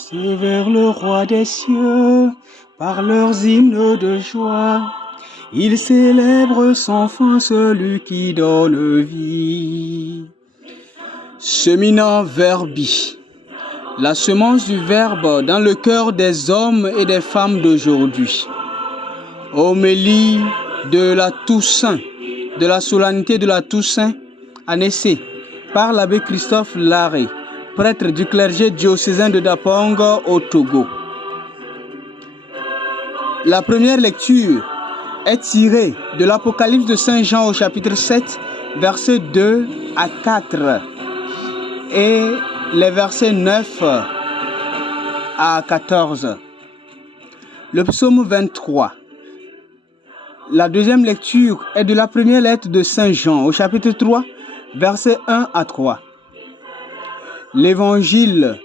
C'est vers le roi des cieux, par leurs hymnes de joie. Ils célèbrent sans fin celui qui donne vie. Semina verbi, la semence du Verbe dans le cœur des hommes et des femmes d'aujourd'hui. Homélie de la Toussaint, de la solennité de la Toussaint, annoncée par l'abbé Christophe Larré, prêtre du clergé diocésain de Dapong au Togo. La première lecture est tirée de l'Apocalypse de Saint Jean au chapitre 7, versets 2 à 4 et les versets 9 à 14. Le psaume 23. La deuxième lecture est de la première lettre de Saint Jean au chapitre 3, versets 1 à 3. L'évangile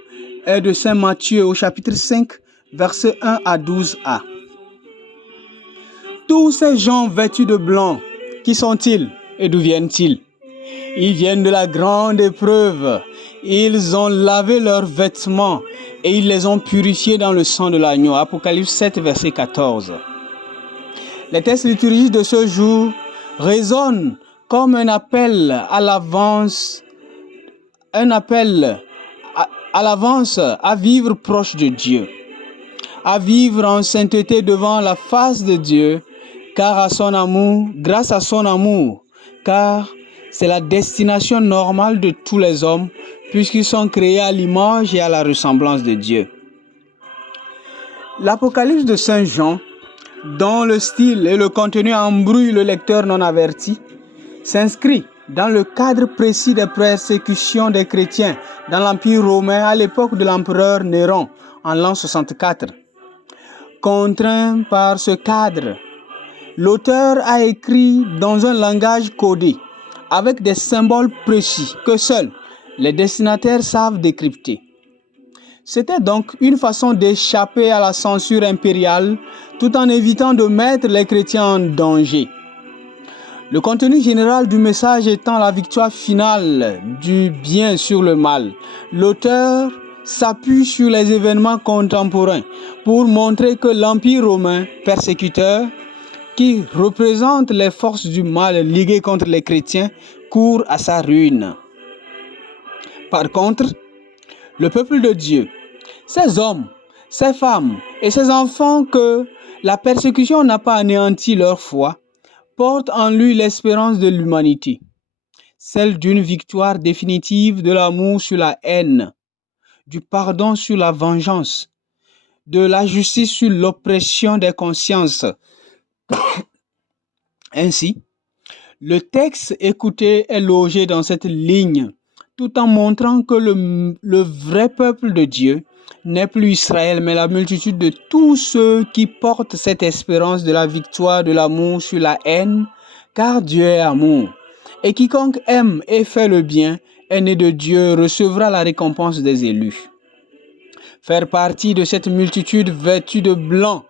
est de Saint Matthieu au chapitre 5, versets 1 à 12a. Tous ces gens vêtus de blanc, qui sont-ils et d'où viennent-ils? Ils viennent de la grande épreuve. Ils ont lavé leurs vêtements et ils les ont purifiés dans le sang de l'agneau. Apocalypse 7, verset 14. Les textes liturgiques de ce jour résonnent comme un appel à l'avance, à vivre proche de Dieu, à vivre en sainteté devant la face de Dieu, grâce à son amour, car c'est la destination normale de tous les hommes, puisqu'ils sont créés à l'image et à la ressemblance de Dieu. L'Apocalypse de Saint Jean, dont le style et le contenu embrouillent le lecteur non averti, s'inscrit dans le cadre précis des persécutions des chrétiens dans l'Empire romain à l'époque de l'empereur Néron, en l'an 64. Contraint par ce cadre, l'auteur a écrit dans un langage codé, avec des symboles précis que seuls les destinataires savent décrypter. C'était donc une façon d'échapper à la censure impériale tout en évitant de mettre les chrétiens en danger. Le contenu général du message étant la victoire finale du bien sur le mal, l'auteur s'appuie sur les événements contemporains pour montrer que l'Empire romain persécuteur, qui représente les forces du mal liguées contre les chrétiens, court à sa ruine. Par contre, le peuple de Dieu, ces hommes, ces femmes et ces enfants que la persécution n'a pas anéanti leur foi, portent en lui l'espérance de l'humanité, celle d'une victoire définitive de l'amour sur la haine, du pardon sur la vengeance, de la justice sur l'oppression des consciences. Ainsi, le texte écouté est logé dans cette ligne, tout en montrant que le vrai peuple de Dieu n'est plus Israël, mais la multitude de tous ceux qui portent cette espérance de la victoire de l'amour sur la haine, car Dieu est amour. Et quiconque aime et fait le bien est né de Dieu, recevra la récompense des élus. Faire partie de cette multitude vêtue de blanc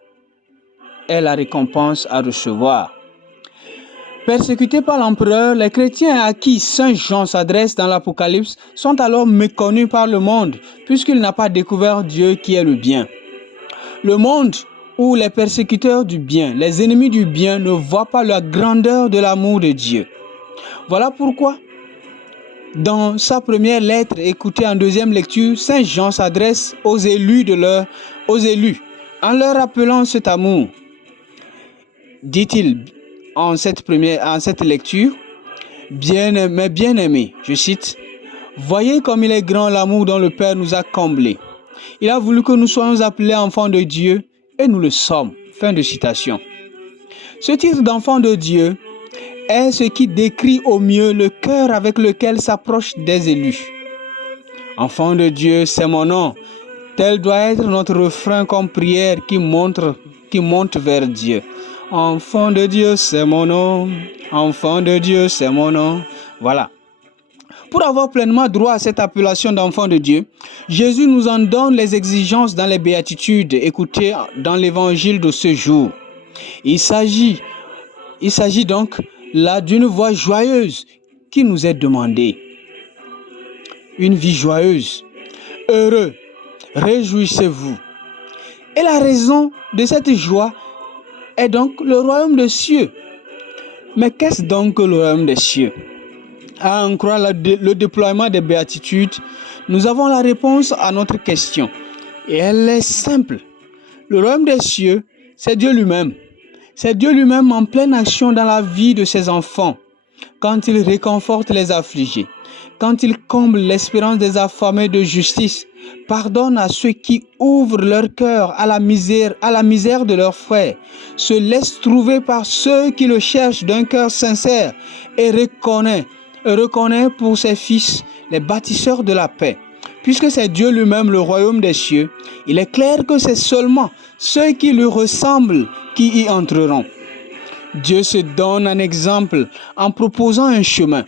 est la récompense à recevoir. Persécutés par l'empereur, les chrétiens à qui Saint Jean s'adresse dans l'Apocalypse sont alors méconnus par le monde, puisqu'il n'a pas découvert Dieu qui est le bien. Le monde où les persécuteurs du bien, les ennemis du bien ne voient pas la grandeur de l'amour de Dieu. Voilà pourquoi, dans sa première lettre écoutée en deuxième lecture, Saint Jean s'adresse aux élus en leur rappelant cet amour. Dit-il en cette lecture, bien-aimés, je cite, « Voyez comme il est grand l'amour dont le Père nous a comblés. Il a voulu que nous soyons appelés enfants de Dieu et nous le sommes. » Fin de citation. Ce titre d'enfant de Dieu est ce qui décrit au mieux le cœur avec lequel s'approchent des élus. Enfant de Dieu, c'est mon nom. Tel doit être notre refrain comme prière qui monte vers Dieu. Enfant de Dieu, c'est mon nom. Enfant de Dieu, c'est mon nom. Voilà. Pour avoir pleinement droit à cette appellation d'enfant de Dieu, Jésus nous en donne les exigences dans les béatitudes écoutées dans l'évangile de ce jour. Il s'agit donc là d'une voie joyeuse qui nous est demandée. Une vie joyeuse, heureux, réjouissez-vous. Et la raison de cette joie est donc le royaume des cieux. Mais qu'est-ce donc que le royaume des cieux? À en croire le déploiement des béatitudes, nous avons la réponse à notre question. Et elle est simple. Le royaume des cieux, c'est Dieu lui-même. C'est Dieu lui-même en pleine action dans la vie de ses enfants. Quand il réconforte les affligés, quand il comble l'espérance des affamés de justice, pardonne à ceux qui ouvrent leur cœur à la misère de leurs frères, se laisse trouver par ceux qui le cherchent d'un cœur sincère et reconnaît pour ses fils les bâtisseurs de la paix. Puisque c'est Dieu lui-même le royaume des cieux, il est clair que c'est seulement ceux qui lui ressemblent qui y entreront. Dieu se donne un exemple en proposant un chemin.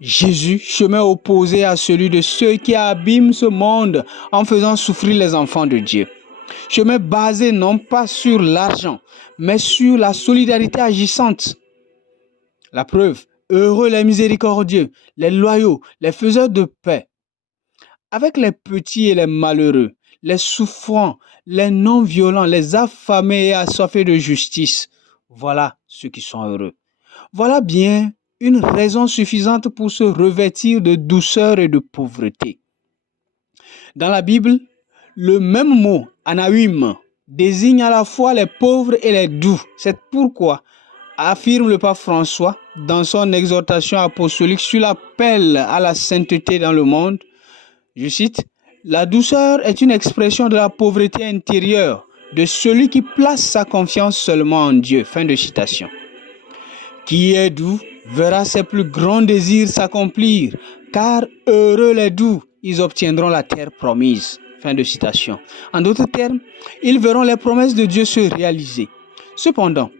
Jésus, chemin opposé à celui de ceux qui abîment ce monde en faisant souffrir les enfants de Dieu. Chemin basé non pas sur l'argent, mais sur la solidarité agissante. La preuve, heureux les miséricordieux, les loyaux, les faiseurs de paix. Avec les petits et les malheureux, les souffrants, les non-violents, les affamés et assoiffés de justice. Voilà ceux qui sont heureux. Voilà bien une raison suffisante pour se revêtir de douceur et de pauvreté. Dans la Bible, le même mot, anaïm, désigne à la fois les pauvres et les doux. C'est pourquoi, affirme le pape François dans son exhortation apostolique sur l'appel à la sainteté dans le monde, je cite, « La douceur est une expression de la pauvreté intérieure de celui qui place sa confiance seulement en Dieu. » Fin de citation. Qui est doux verra ses plus grands désirs s'accomplir, car heureux les doux, ils obtiendront la terre promise. Fin de citation. En d'autres termes, ils verront les promesses de Dieu se réaliser. Cependant,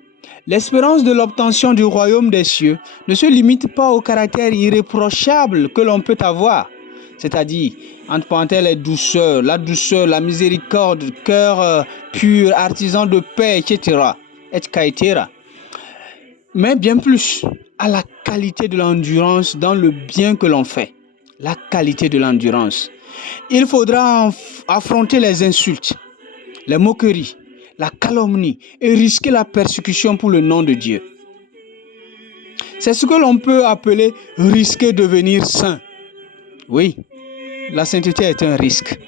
l'espérance de l'obtention du royaume des cieux ne se limite pas au caractère irréprochable que l'on peut avoir, c'est-à-dire, entre parenthèses, la douceur, la miséricorde, cœur pur, artisan de paix, etc. Mais bien plus à la qualité de l'endurance dans le bien que l'on fait. La qualité de l'endurance. Il faudra affronter les insultes, les moqueries, la calomnie et risquer la persécution pour le nom de Dieu. C'est ce que l'on peut appeler risquer de devenir saint. Oui, la sainteté est un risque.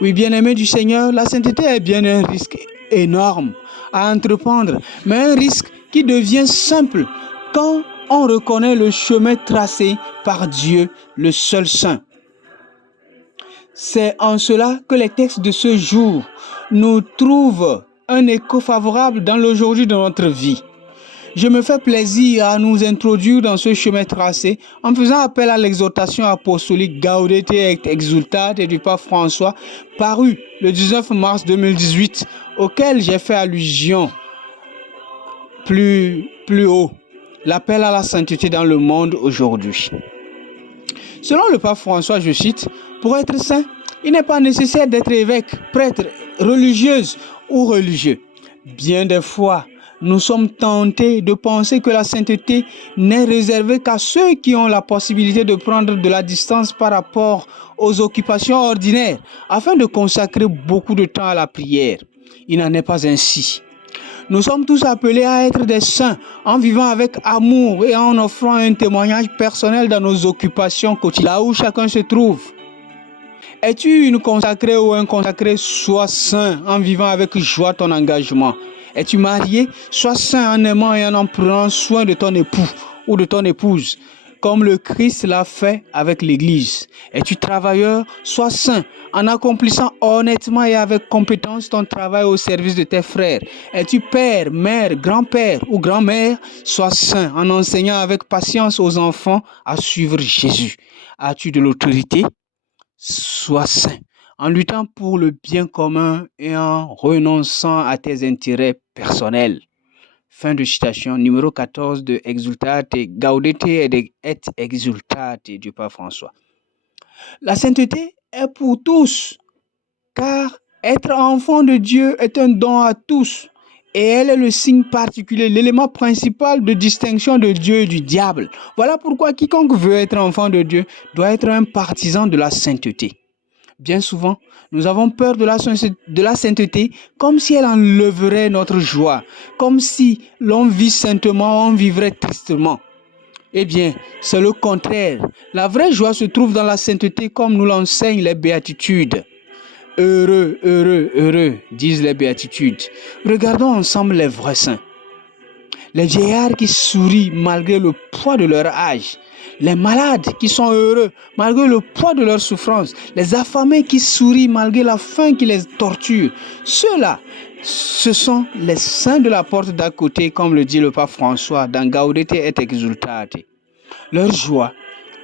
Oui, bien-aimé du Seigneur, la sainteté est bien un risque énorme à entreprendre, mais un risque qui devient simple quand on reconnaît le chemin tracé par Dieu, le seul saint. C'est en cela que les textes de ce jour nous trouvent un écho favorable dans l'aujourd'hui de notre vie. Je me fais plaisir à nous introduire dans ce chemin tracé en faisant appel à l'exhortation apostolique Gaudete et Exsultate du pape François, paru le 19 mars 2018, auquel j'ai fait allusion plus haut, l'appel à la sainteté dans le monde aujourd'hui. Selon le pape François, je cite, « Pour être saint, il n'est pas nécessaire d'être évêque, prêtre, religieuse ou religieux. Bien des fois, nous sommes tentés de penser que la sainteté n'est réservée qu'à ceux qui ont la possibilité de prendre de la distance par rapport aux occupations ordinaires afin de consacrer beaucoup de temps à la prière. Il n'en est pas ainsi. Nous sommes tous appelés à être des saints en vivant avec amour et en offrant un témoignage personnel dans nos occupations quotidiennes, là où chacun se trouve. Es-tu une consacrée ou un consacré? Sois saint en vivant avec joie ton engagement. Es-tu marié? Sois saint en aimant et en prenant soin de ton époux ou de ton épouse, comme le Christ l'a fait avec l'Église. Es-tu travailleur? Sois saint en accomplissant honnêtement et avec compétence ton travail au service de tes frères. Es-tu père, mère, grand-père ou grand-mère? Sois saint en enseignant avec patience aux enfants à suivre Jésus. As-tu de l'autorité? Sois saint en luttant pour le bien commun et en renonçant à tes intérêts personnels. Fin de citation numéro 14 de Exsultate, Gaudete et Exsultate du pape François. La sainteté est pour tous, car être enfant de Dieu est un don à tous. Et elle est le signe particulier, l'élément principal de distinction de Dieu et du diable. Voilà pourquoi quiconque veut être enfant de Dieu doit être un partisan de la sainteté. Bien souvent, nous avons peur de la sainteté comme si elle enlèverait notre joie, comme si l'on vit saintement, on vivrait tristement. Eh bien, c'est le contraire. La vraie joie se trouve dans la sainteté comme nous l'enseignent les béatitudes. Heureux, heureux, heureux, disent les béatitudes. Regardons ensemble les vrais saints. Les vieillards qui sourient malgré le poids de leur âge. Les malades qui sont heureux malgré le poids de leur souffrance. Les affamés qui sourient malgré la faim qui les torture. Ceux-là, ce sont les saints de la porte d'à côté, comme le dit le pape François dans Gaudete et Exsultate. Leur joie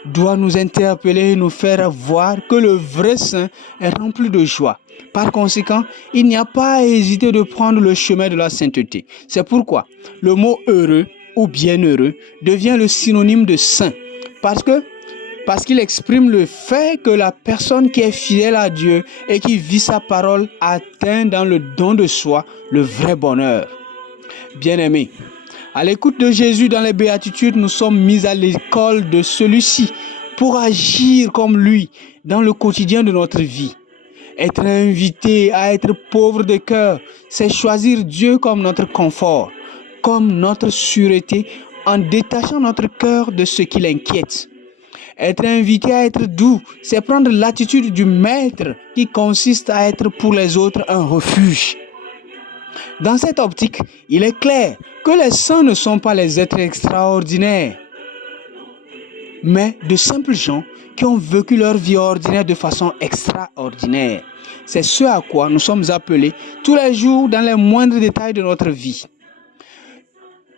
doit nous interpeller et nous faire voir que le vrai saint est rempli de joie. Par conséquent, il n'y a pas à hésiter de prendre le chemin de la sainteté. C'est pourquoi le mot heureux ou bienheureux devient le synonyme de saint. Parce qu'il exprime le fait que la personne qui est fidèle à Dieu et qui vit sa parole atteint dans le don de soi le vrai bonheur. Bien-aimés, à l'écoute de Jésus dans les béatitudes, nous sommes mis à l'école de celui-ci pour agir comme lui dans le quotidien de notre vie. Être invité à être pauvre de cœur, c'est choisir Dieu comme notre confort, comme notre sûreté, en détachant notre cœur de ce qui l'inquiète. Être invité à être doux, c'est prendre l'attitude du maître qui consiste à être pour les autres un refuge. Dans cette optique, il est clair que les saints ne sont pas les êtres extraordinaires, mais de simples gens qui ont vécu leur vie ordinaire de façon extraordinaire. C'est ce à quoi nous sommes appelés tous les jours dans les moindres détails de notre vie.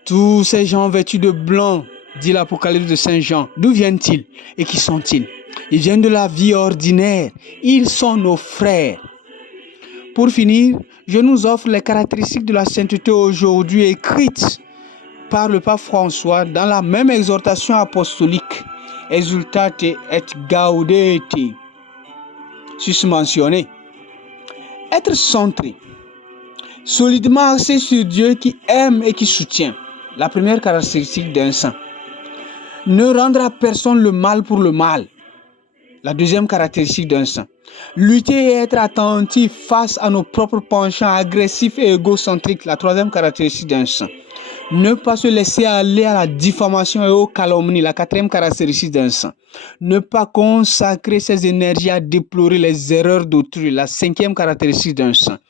Tous ces gens vêtus de blanc, dit l'Apocalypse de Saint Jean, d'où viennent-ils et qui sont-ils? Ils viennent de la vie ordinaire. Ils sont nos frères. Pour finir, je nous offre les caractéristiques de la sainteté aujourd'hui écrites par le pape François dans la même exhortation apostolique, Exsultate et Gaudete, susmentionné. Être centré, solidement axé sur Dieu qui aime et qui soutient. La première caractéristique d'un saint. Ne rendre à personne le mal pour le mal. La deuxième caractéristique d'un saint. Lutter et être attentif face à nos propres penchants agressifs et égocentriques. La troisième caractéristique d'un saint. Ne pas se laisser aller à la diffamation et aux calomnies. La quatrième caractéristique d'un saint. Ne pas consacrer ses énergies à déplorer les erreurs d'autrui. La cinquième caractéristique d'un saint.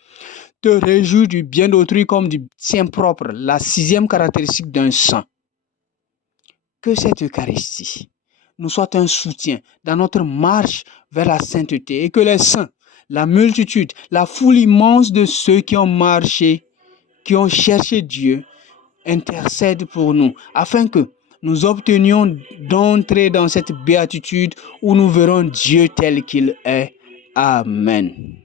Te réjouir du bien d'autrui comme du tien propre. La sixième caractéristique d'un saint. Que cette Eucharistie nous soit un soutien dans notre marche vers la sainteté et que les saints, la multitude, la foule immense de ceux qui ont marché, qui ont cherché Dieu, intercèdent pour nous afin que nous obtenions d'entrer dans cette béatitude où nous verrons Dieu tel qu'il est. Amen.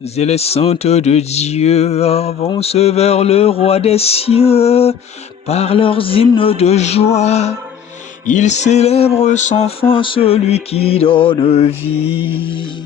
Et les saintes de Dieu avancent vers le roi des cieux par leurs hymnes de joie. Ils célèbrent sans fin celui qui donne vie.